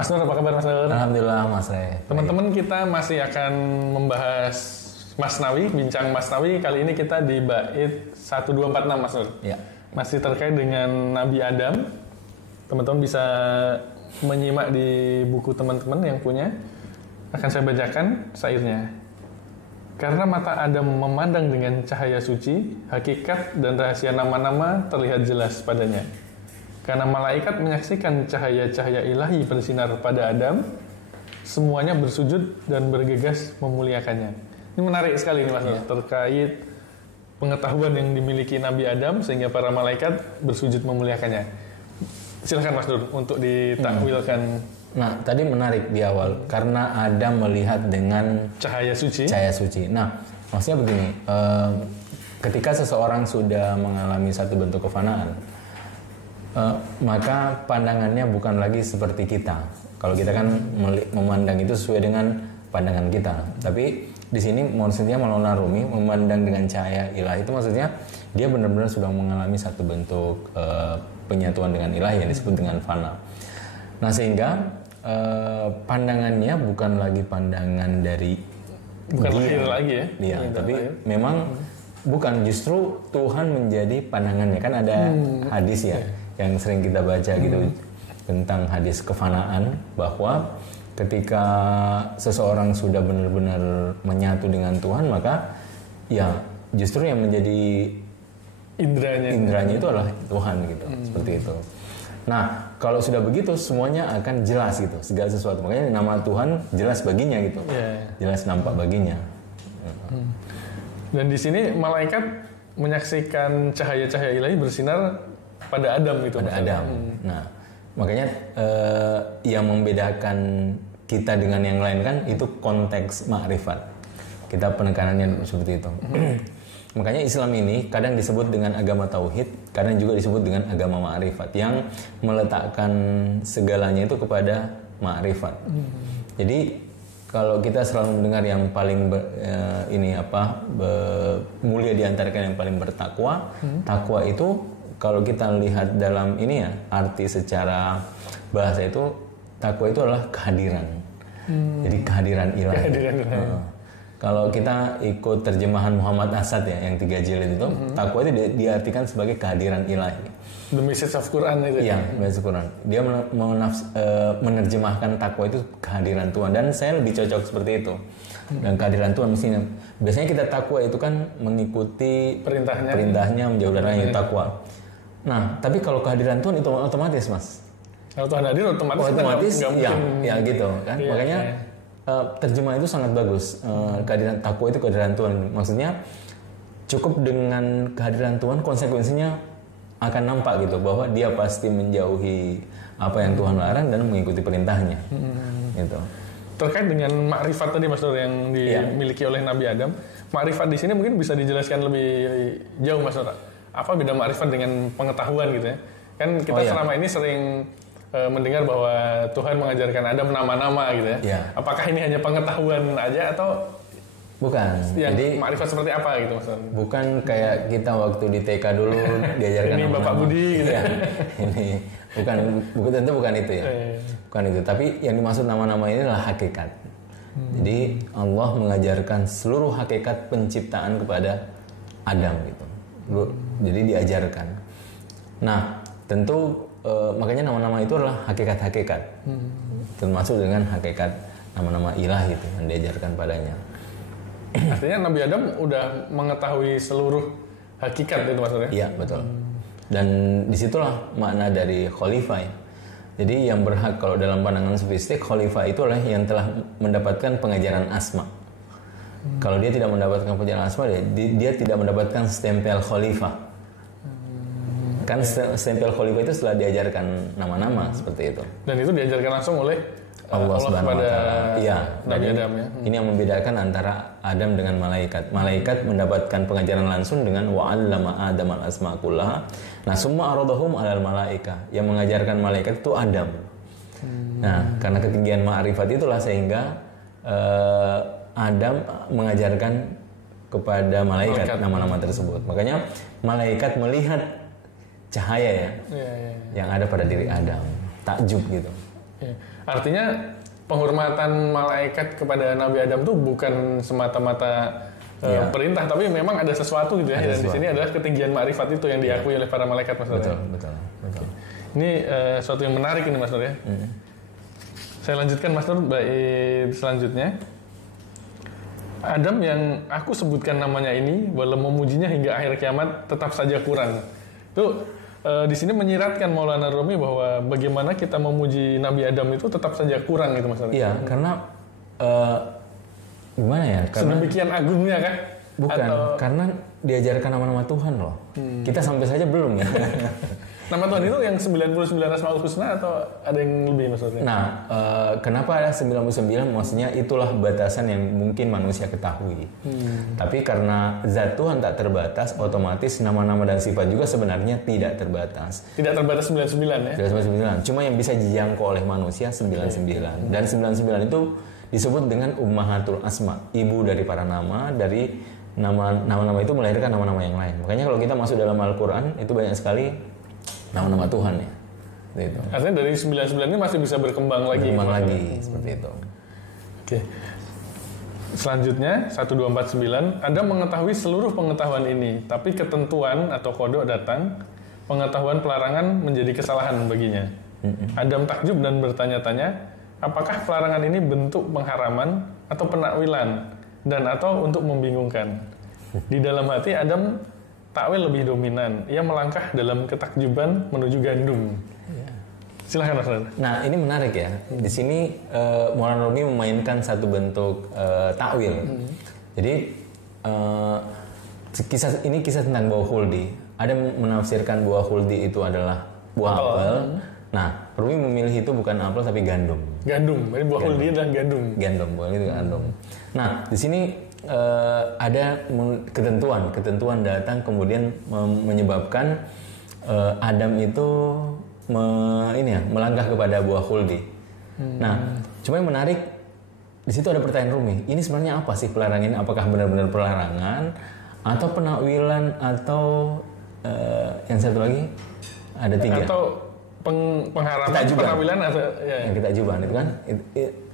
Mas Nur, apa kabar Mas Nur? Alhamdulillah Mas Rey. Teman-teman, kita masih akan membahas Masnawi, bincang Masnawi. Kali ini kita di bait 1246 Mas Nur. Ya. Masih terkait dengan Nabi Adam. Teman-teman bisa menyimak di buku teman-teman yang punya. Akan saya bacakan syairnya. Karena mata Adam memandang dengan cahaya suci, hakikat dan rahasia nama-nama terlihat jelas padanya. Karena malaikat menyaksikan cahaya-cahaya ilahi bersinar pada Adam, semuanya bersujud dan bergegas memuliakannya. Ini menarik sekali nih Mas, terkait pengetahuan yang dimiliki Nabi Adam sehingga para malaikat bersujud memuliakannya. Silakan Mas Nur untuk ditakwilkan. Nah, tadi menarik di awal karena Adam melihat dengan Cahaya suci. Nah, maksudnya begini, ketika seseorang sudah mengalami satu bentuk kefanaan, maka pandangannya bukan lagi seperti kita. Kalau kita kan memandang itu sesuai dengan pandangan kita. Tapi di sini maksudnya Maulana Rumi memandang dengan cahaya ilahi itu maksudnya dia benar-benar sudah mengalami satu bentuk penyatuan dengan ilahi yang disebut dengan fana. Nah, sehingga pandangannya bukan lagi pandangan dari bukan lahir lagi ya. Iya, tapi memang bukan, justru Tuhan menjadi pandangannya. Kan ada hadis ya yang sering kita baca gitu tentang hadis kefanaan, bahwa ketika seseorang sudah benar-benar menyatu dengan Tuhan, maka ya justru yang menjadi indranya itu adalah Tuhan gitu, seperti itu. Nah, kalau sudah begitu semuanya akan jelas gitu, segala sesuatu. Makanya nama Tuhan jelas baginya gitu, jelas nampak baginya. Dan di sini malaikat menyaksikan cahaya-cahaya ilahi bersinar pada Adam gitu. Pada Adam. Nah, makanya yang membedakan kita dengan yang lain kan itu konteks ma'rifat. Kita penekanannya seperti itu. Makanya Islam ini kadang disebut dengan agama tauhid, kadang juga disebut dengan agama ma'rifat yang meletakkan segalanya itu kepada ma'rifat. Jadi kalau kita selalu mendengar yang paling mulia di antara kalian yang paling bertakwa, takwa itu kalau kita lihat dalam ini ya, arti secara bahasa itu, takwa itu adalah kehadiran. Jadi kehadiran ilahi. Kalau kita ikut terjemahan Muhammad Asad ya, yang 3 jilid itu, takwa itu diartikan sebagai kehadiran ilahi. The message of Quran itu. Iya, message Quran. Dia menerjemahkan takwa itu kehadiran Tuhan, dan saya lebih cocok seperti itu. Dan kehadiran Tuhan mestinya. Biasanya kita takwa itu kan mengikuti perintahnya menjauh dari yang takwa. Nah, tapi kalau kehadiran Tuhan itu otomatis, Mas. Kalau Tuhan hadir otomatis ya gitu kan. Makanya terjemahan itu sangat bagus. Kehadiran takwa itu kehadiran Tuhan. Maksudnya cukup dengan kehadiran Tuhan, konsekuensinya akan nampak gitu, bahwa dia pasti menjauhi apa yang Tuhan larang dan mengikuti perintahnya. Gitu. Terkait dengan makrifat tadi Mas Nur yang dimiliki oleh Nabi Adam, makrifat di sini mungkin bisa dijelaskan lebih jauh Mas Nur. Apa beda makrifat dengan pengetahuan gitu ya? Kan kita selama ini sering mendengar bahwa Tuhan mengajarkan Adam nama-nama gitu ya. Apakah ini hanya pengetahuan aja atau bukan? Jadi makrifat seperti apa gitu Mas? Bukan kayak kita waktu di TK dulu diajarkan ini nama-nama. Bapak Budi gitu ya. Ini tentu bukan itu ya. Bukan itu, tapi yang dimaksud nama-nama ini adalah hakikat. Jadi Allah mengajarkan seluruh hakikat penciptaan kepada Adam gitu. Jadi diajarkan. Nah, tentu makanya nama-nama itu adalah hakikat-hakikat. Termasuk dengan hakikat nama-nama ilahi itu yang diajarkan padanya. Artinya Nabi Adam udah mengetahui seluruh hakikat itu maksudnya? Iya, betul. Dan disitulah makna dari khalifah ya. Jadi yang berhak kalau dalam pandangan sufistik, khalifah itu adalah yang telah mendapatkan pengajaran asma. Kalau dia tidak mendapatkan pengajaran asma, dia tidak mendapatkan stempel khalifah. Kan stempel khalifah itu setelah diajarkan nama-nama seperti itu. Dan itu diajarkan langsung oleh Allah Subhanahu wa Ta'ala. Iya, Nabi Adam ya. Ini yang membedakan antara Adam dengan malaikat. Malaikat mendapatkan pengajaran langsung dengan wa'allama Adam al-asma kullaha. Nah, summa aradahum 'alal malaika. Yang mengajarkan malaikat itu Adam. Nah, karena ketinggian ma'rifat itulah sehingga Adam mengajarkan kepada malaikat nama-nama tersebut. Makanya malaikat melihat cahaya yang ada pada diri Adam, takjub gitu. Ya. Artinya penghormatan malaikat kepada Nabi Adam itu bukan semata-mata perintah, tapi memang ada sesuatu gitu ya. Dan di sini adalah ketinggian makrifat itu yang diakui oleh para malaikat, Mas Nur. Betul. Ini suatu yang menarik ini, Mas Nur ya. Saya lanjutkan, Mas Nur, bait selanjutnya. Adam yang aku sebutkan namanya ini, walau memujinya hingga akhir kiamat tetap saja kurang. Itu di sini menyiratkan Maulana Rumi bahwa bagaimana kita memuji Nabi Adam itu tetap saja kurang gitu, Mas Nur. Iya, karena gimana ya? Karena sedemikian agungnya kah? Bukan, karena diajarkan nama-nama Tuhan loh. Kita sampai saja belum ya. Nama Tuhan itu yang 99 Asmaul Husna atau ada yang lebih maksudnya? Nah, kenapa ada 99? Maksudnya itulah batasan yang mungkin manusia ketahui. Tapi karena zat Tuhan tak terbatas, otomatis nama-nama dan sifat juga sebenarnya tidak terbatas. Tidak terbatas 99 ya? Tidak 99. Cuma yang bisa dijangkau oleh manusia 99. Dan 99 itu disebut dengan Ummahatul Asma, ibu dari para nama, dari nama-nama itu melahirkan nama-nama yang lain. Makanya kalau kita masuk dalam Al-Quran itu banyak sekali nama-nama Tuhan ya. Seperti itu. Artinya dari 99 ini masih bisa berkembang lagi. Seperti itu. Oke. Selanjutnya 1249, Anda mengetahui seluruh pengetahuan ini, tapi ketentuan atau kodok datang, pengetahuan pelarangan menjadi kesalahan baginya. Adam takjub dan bertanya-tanya, apakah pelarangan ini bentuk pengharaman atau penakwilan dan atau untuk membingungkan? Di dalam hati Adam takwil lebih dominan. Ia melangkah dalam ketakjuban menuju gandum. Silahkan, Mas. Nah, ini menarik ya. Di sini Maulana Rumi memainkan satu bentuk takwil. Jadi kisah tentang buah khuldi. Ada menafsirkan buah khuldi itu adalah buah apel. Nah, Rumi memilih itu bukan apel tapi gandum. Gandum. Jadi buah khuldi adalah gandum. Buah itu gandum. Nah, di sini ada ketentuan datang kemudian menyebabkan Adam itu melangkah kepada buah khuldi. Nah, cuma yang menarik di situ ada pertanyaan Rumi. Ini sebenarnya apa sih pelarangan ini? Apakah benar-benar pelarangan atau penakwilan atau yang satu lagi ada 3? Atau pengharaman, penakwilan atau yang ketakjuban itu kan?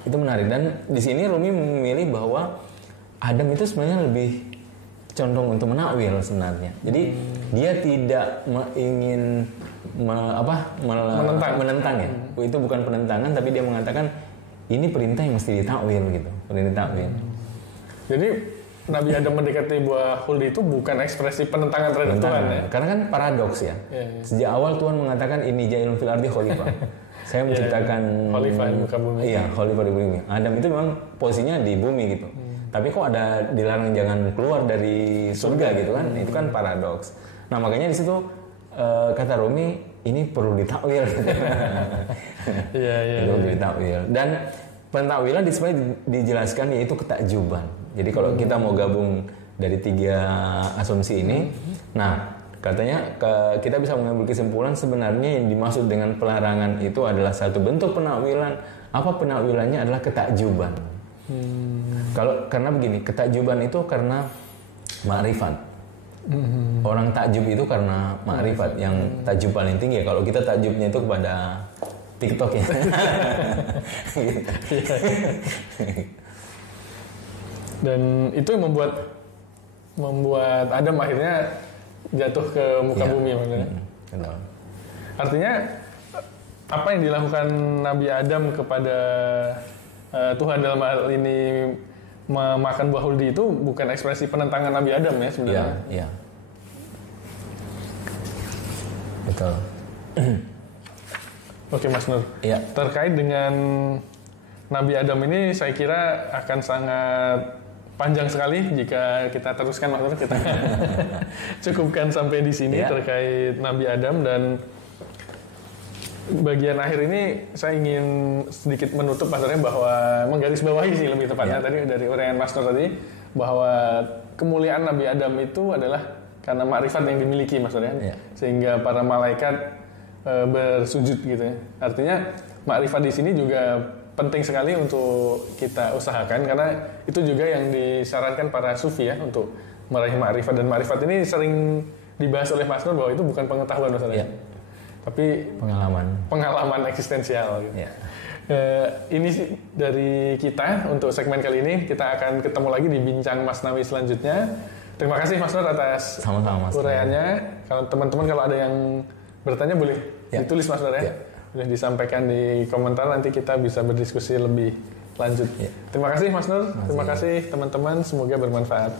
Itu menarik, dan di sini Rumi memilih bahwa Adam itu sebenarnya lebih condong untuk menakwil sebenarnya. Jadi dia tidak ingin menentang ya. Itu bukan penentangan, tapi dia mengatakan ini perintah yang mesti ditakwil gitu. Perintah takwil. Jadi Nabi Adam mendekati buah khuldi itu bukan ekspresi penentangan terhadap Tuhan ya. Karena kan paradoks ya. Sejak awal Tuhan mengatakan ini ja'ilun fil ardi khalifah. Saya menciptakan khalifah di muka bumi. Iya, khalifah di bumi. Adam itu memang posisinya di bumi gitu. Tapi kok ada dilarang jangan keluar dari surga gitu kan? Itu kan paradoks. Nah, makanya di situ kata Rumi ini perlu ditakwil. Perlu ditakwil. Dan pentakwilan dijelaskan yaitu ketakjuban. Jadi kalau kita mau gabung dari 3 asumsi ini, nah katanya kita bisa mengambil kesimpulan sebenarnya yang dimaksud dengan pelarangan itu adalah satu bentuk penakwilan. Apa penakwilannya adalah ketakjuban. Karena begini, ketakjuban itu karena makrifat. Orang takjub itu karena makrifat, yang takjub paling tinggi. Kalau kita takjubnya itu kepada TikTok ya. Dan itu yang membuat Adam akhirnya jatuh ke muka bumi maksudnya. Artinya apa yang dilakukan Nabi Adam kepada Tuhan dalam hal ini memakan buah khuldi itu bukan ekspresi penentangan Nabi Adam ya sebenarnya. Iya. Betul. Oke, Mas Nur. Iya. Terkait dengan Nabi Adam ini saya kira akan sangat panjang sekali jika kita teruskan, Mas Nur. Kita cukupkan sampai di sini terkait Nabi Adam, dan bagian akhir ini saya ingin sedikit menutup maksudnya bahwa menggarisbawahi sih lebih tepatnya tadi dari uraian Mas Nur tadi, bahwa kemuliaan Nabi Adam itu adalah karena makrifat yang dimiliki maksudnya, sehingga para malaikat bersujud gitu ya. Artinya makrifat di sini juga penting sekali untuk kita usahakan, karena itu juga yang disarankan para sufi ya untuk meraih makrifat, dan makrifat ini sering dibahas oleh Mas Nur bahwa itu bukan pengetahuan maksudnya. Tapi pengalaman eksistensial gitu. Ini sih dari kita untuk segmen kali ini. Kita akan ketemu lagi di Bincang Masnawi selanjutnya. Terima kasih Mas Nur atas Sama-sama, Mas. uraiannya. Kalau teman-teman kalau ada yang bertanya boleh ditulis Mas Nur ya. Boleh disampaikan di komentar, nanti kita bisa berdiskusi lebih lanjut. Terima kasih Mas Nur. Terima kasih teman-teman. Semoga bermanfaat.